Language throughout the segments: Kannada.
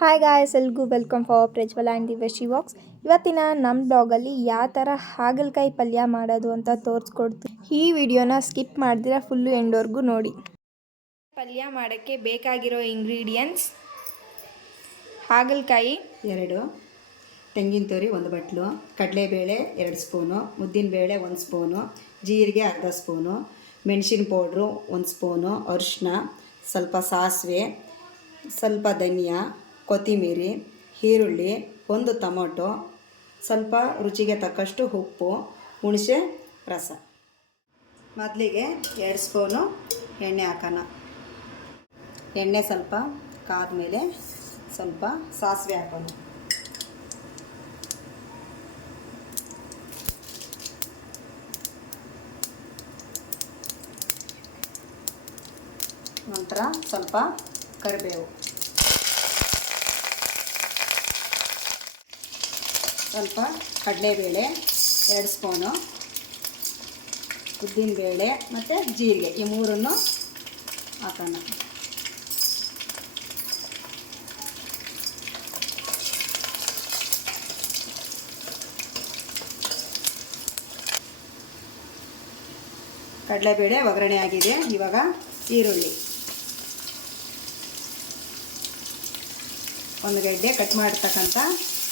ಹಾಯ್ ಗಾಯ್ಸ್, ಎಲ್ರಿಗೂ welcome for Prajwal and Divyashree walks. ಇವತ್ತಿನ ನಮ್ಮ ಬ್ಲಾಗಲ್ಲಿ ಯಾವ ಥರ ಹಾಗಲಕಾಯಿ ಪಲ್ಯ ಮಾಡೋದು ಅಂತ ತೋರಿಸ್ಕೊಡ್ತೀನಿ. ಈ ವಿಡಿಯೋನ ಸ್ಕಿಪ್ ಮಾಡಿದ್ರೆ ಫುಲ್ಲು ಎಂಡ್ವರೆಗೂ ನೋಡಿ. ಪಲ್ಯ ಮಾಡೋಕ್ಕೆ ಬೇಕಾಗಿರೋ ಇಂಗ್ರೀಡಿಯೆಂಟ್ಸ್: ಹಾಗಲಕಾಯಿ 2, ತೆಂಗಿನ ತುರಿ 1 ಬಟ್ಲು, ಕಡಲೆಬೇಳೆ 2 ಸ್ಪೂನು, ಉದ್ದಿನಬೇಳೆ 1 ಸ್ಪೂನು, ಜೀರಿಗೆ ಅರ್ಧ ಸ್ಪೂನು, ಮೆಣಸಿನ ಪೌಡ್ರು 1 ಸ್ಪೂನು, ಅರಿಶಿನ, ಸ್ವಲ್ಪ ಸಾಸಿವೆ, ಸ್ವಲ್ಪ ಧನಿಯಾ, ಕೊತ್ತಂಬರಿ, ಈರುಳ್ಳಿ, 1 ಟೊಮೊಟೊ, ಸ್ವಲ್ಪ ರುಚಿಗೆ ತಕ್ಕಷ್ಟು ಉಪ್ಪು, ಹುಣಸೆ ರಸ. ಮೊದಲಿಗೆ 2 ಸ್ಪೂನು ಎಣ್ಣೆ ಹಾಕೋಣ. ಎಣ್ಣೆ ಸ್ವಲ್ಪ ಕಾದ್ಮೇಲೆ ಸ್ವಲ್ಪ ಸಾಸಿವೆ ಹಾಕೋಣ. ನಂತರ ಸ್ವಲ್ಪ ಕರಿಬೇವು, ಸ್ವಲ್ಪ ಕಡಲೆಬೇಳೆ 2 ಸ್ಪೂನು, ಉದ್ದಿನಬೇಳೆ ಮತ್ತು ಜೀರಿಗೆ ಈ ಮೂರನ್ನು ಹಾಕೋಣ. ಕಡಲೆಬೇಳೆ ಒಗ್ಗರಣೆ ಆಗಿದೆ. ಇವಾಗ ಈರುಳ್ಳಿ 1 ಗಡ್ಡೆ ಕಟ್ ಮಾಡಿರ್ತಕ್ಕಂಥ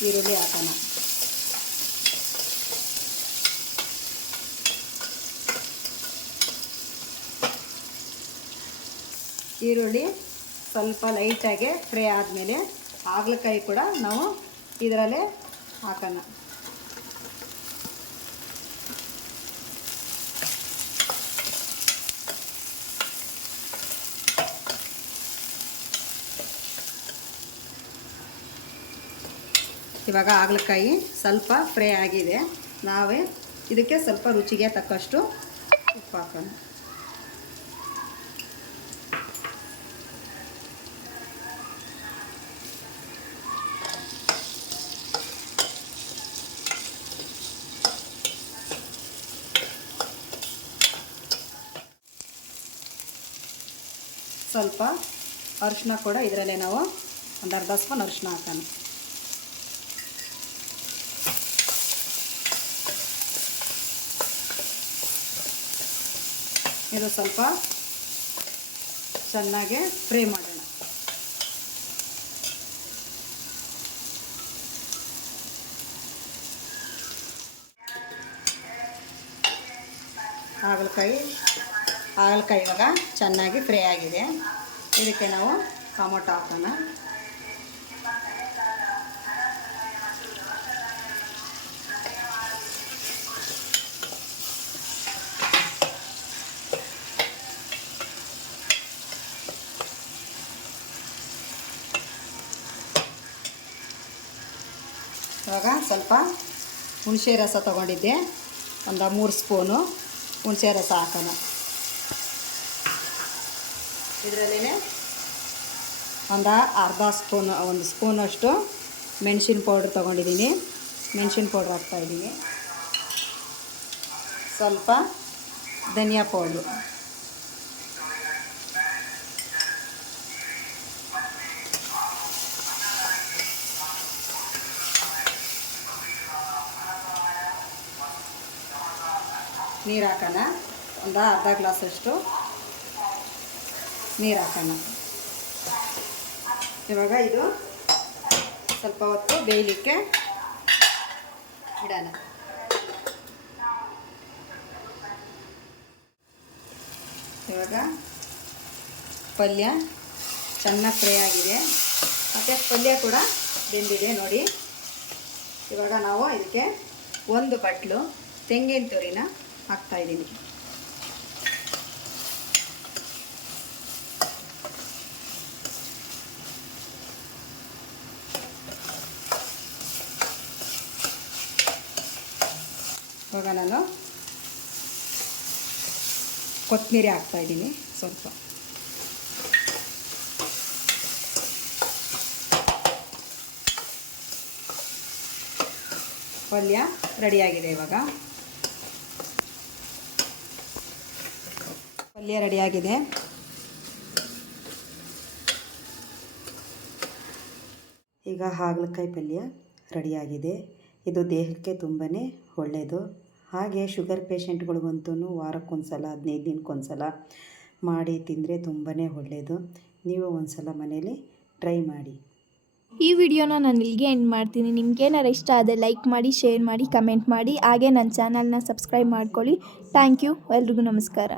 ಈರುಳ್ಳಿ ಹಾಕೋಣ. ಈರುಳ್ಳಿ ಸ್ವಲ್ಪ ಲೈಟಾಗಿ ಫ್ರೈ ಆದಮೇಲೆ ಹಾಗಲಕಾಯಿ ಕೂಡ ನಾವು ಇದರಲ್ಲೇ ಹಾಕೋಣ. ಇವಾಗ ಹಾಗಲಕಾಯಿ ಸ್ವಲ್ಪ ಫ್ರೈ ಆಗಿದೆ. ನಾವೇ ಇದಕ್ಕೆ ಸ್ವಲ್ಪ ರುಚಿಗೆ ತಕ್ಕಷ್ಟು ಉಪ್ಪು ಹಾಕೋಣ. ಸ್ವಲ್ಪ ಅರಿಶಿನ ಕೂಡ ಇದರಲ್ಲೇ ನಾವು ಒಂದು ಅರ್ಧ ಸ್ಪೂನ್ ಅರಿಶಿನ ಹಾಕೋಣ. ಇದು ಸ್ವಲ್ಪ ಚೆನ್ನಾಗಿ ಫ್ರೈ ಮಾಡೋಣ. ಹಾಗಲಕಾಯಿ ಇವಾಗ ಚೆನ್ನಾಗಿ ಫ್ರೈ ಆಗಿದೆ. ಇದಕ್ಕೆ ನಾವು ಟೊಮೊಟೊ ಹಾಕೋಣ. ಇವಾಗ ಸ್ವಲ್ಪ ಹುಣಸೆ ರಸ ತೊಗೊಂಡಿದ್ದೆ, ಒಂದು 3 ಸ್ಪೂನು ಹುಣಸೆ ರಸ ಹಾಕೋಣ. ಇದರಲ್ಲೇ ಒಂದು ಅರ್ಧ ಸ್ಪೂನು 1 ಸ್ಪೂನಷ್ಟು ಮೆಣಸಿನ ಪೌಡ್ರ್ ತೊಗೊಂಡಿದ್ದೀನಿ. ಮೆಣಸಿನ ಪೌಡ್ರ್ ಹಾಕ್ತಾಯಿದ್ದೀನಿ. ಸ್ವಲ್ಪ ಧನಿಯಾ ಪೌಡ್ರು, ನೀರು ಹಾಕೋಣ. ಒಂದು ಅರ್ಧ ಗ್ಲಾಸಷ್ಟು ನೀರು ಹಾಕೋಣ. ಇವಾಗ ಇದು ಸ್ವಲ್ಪ ಹೊತ್ತು ಬೇಯಲಿಕ್ಕೆ ಇಡೋಣ. ಇವಾಗ ಪಲ್ಯ ಚೆನ್ನಾಗಿ ಫ್ರೈ ಆಗಿದೆ ಮತ್ತು ಪಲ್ಯ ಕೂಡ ಬೆಂದಿದೆ ನೋಡಿ. ಇವಾಗ ನಾವು ಇದಕ್ಕೆ 1 ಬಟ್ಲು ತೆಂಗಿನ ತುರಿನ ಹಾಕ್ತಾಯಿದ್ದೀನಿ. ಇವಾಗ ನಾನು ಕೊತ್ತಂಬರಿ ಹಾಕ್ತಾಯಿದ್ದೀನಿ ಸ್ವಲ್ಪ. ಪಲ್ಯ ರೆಡಿಯಾಗಿದೆ. ಇವಾಗ ಪಲ್ಯ ರೆಡಿಯಾಗಿದೆ. ಈಗ ಹಾಗಲಕಾಯಿ ಪಲ್ಯ ರೆಡಿಯಾಗಿದೆ. ಇದು ದೇಹಕ್ಕೆ ತುಂಬಾ ಒಳ್ಳೆಯದು. ಹಾಗೆ ಶುಗರ್ ಪೇಷಂಟ್ಗಳಿಗಂತೂ ವಾರಕ್ಕೊಂದು ಸಲ 15 ದಿನಕ್ಕೊಂದು ಸಲ ಮಾಡಿ ತಿಂದರೆ ತುಂಬಾ ಒಳ್ಳೆಯದು. ನೀವು ಒಂದು ಸಲ ಮನೇಲಿ ಟ್ರೈ ಮಾಡಿ. ಈ ವಿಡಿಯೋನ ನಾನು ಇಲ್ಲಿಗೆ ಎಂಡ್ ಮಾಡ್ತೀನಿ. ನಿಮ್ಗೇನಾರು ಇಷ್ಟ ಆದರೆ ಲೈಕ್ ಮಾಡಿ, ಶೇರ್ ಮಾಡಿ, ಕಮೆಂಟ್ ಮಾಡಿ. ಹಾಗೆ ನನ್ನ ಚಾನಲ್ನ ಸಬ್ಸ್ಕ್ರೈಬ್ ಮಾಡ್ಕೊಳ್ಳಿ. Thank you. ಎಲ್ರಿಗೂ ನಮಸ್ಕಾರ.